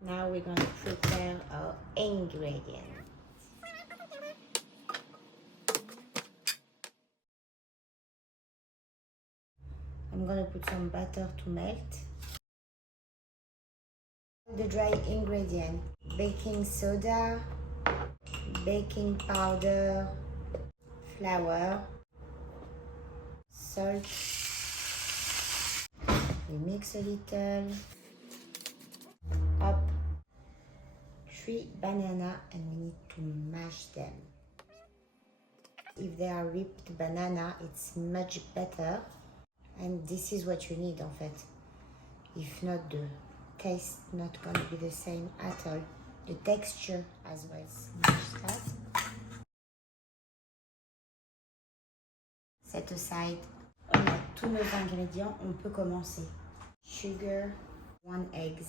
Now we're gonna prepare our ingredients. I'm gonna put some butter to melt. The dry ingredient: baking soda, baking powder, flour, salt. We mix a little. Up 3 bananas, and we need to mash them. If they are ripped banana, it's much better, and this is what you need en fait. If not, the taste not gonna be the same at all. The texture as well. Mash that. Set aside. On a tous nos ingrédients, on peut commencer. Sugar, 1 egg,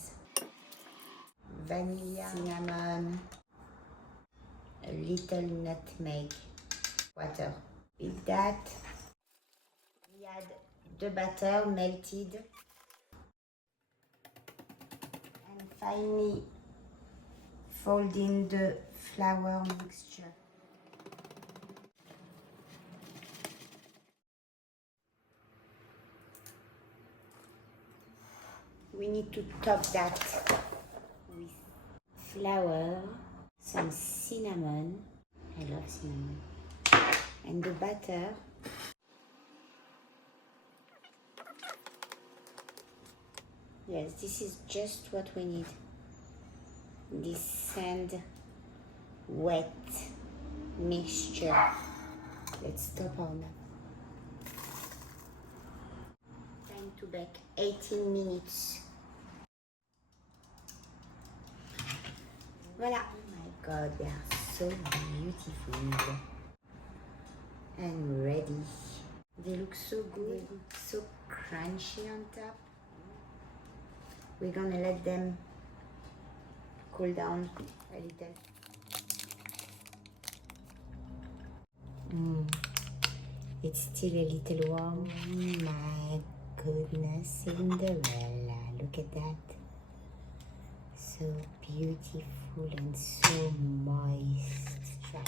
vanilla, cinnamon, a little nutmeg, water. With that, we add the butter melted, and finally fold in the flour mixture. We need to top that with flour, some cinnamon, I love cinnamon, and the butter. Yes, this is just what we need. This sand wet mixture. Let's stop on. Time to bake 18 minutes. Voila! Oh my god, they are so beautiful and ready. They look so good, they look so crunchy on top. We're gonna let them cool down a little. It's still a little warm. Oh my goodness, Cinderella, look at that. So beautiful and so moist. Try.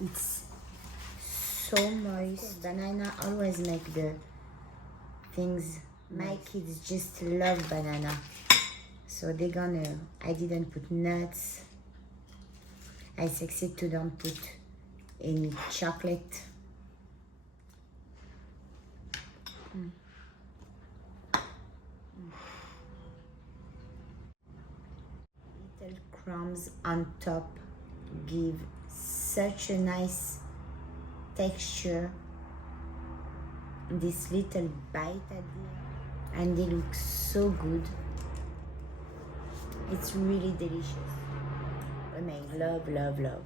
It's so moist. Banana always make the things. My kids just love banana. So they're gonna, I didn't put nuts. I succeed to don't put any chocolate. Little crumbs on top give such a nice texture. This little bite at the end, and they look so good. It's really delicious. Amazing. Love, love, love.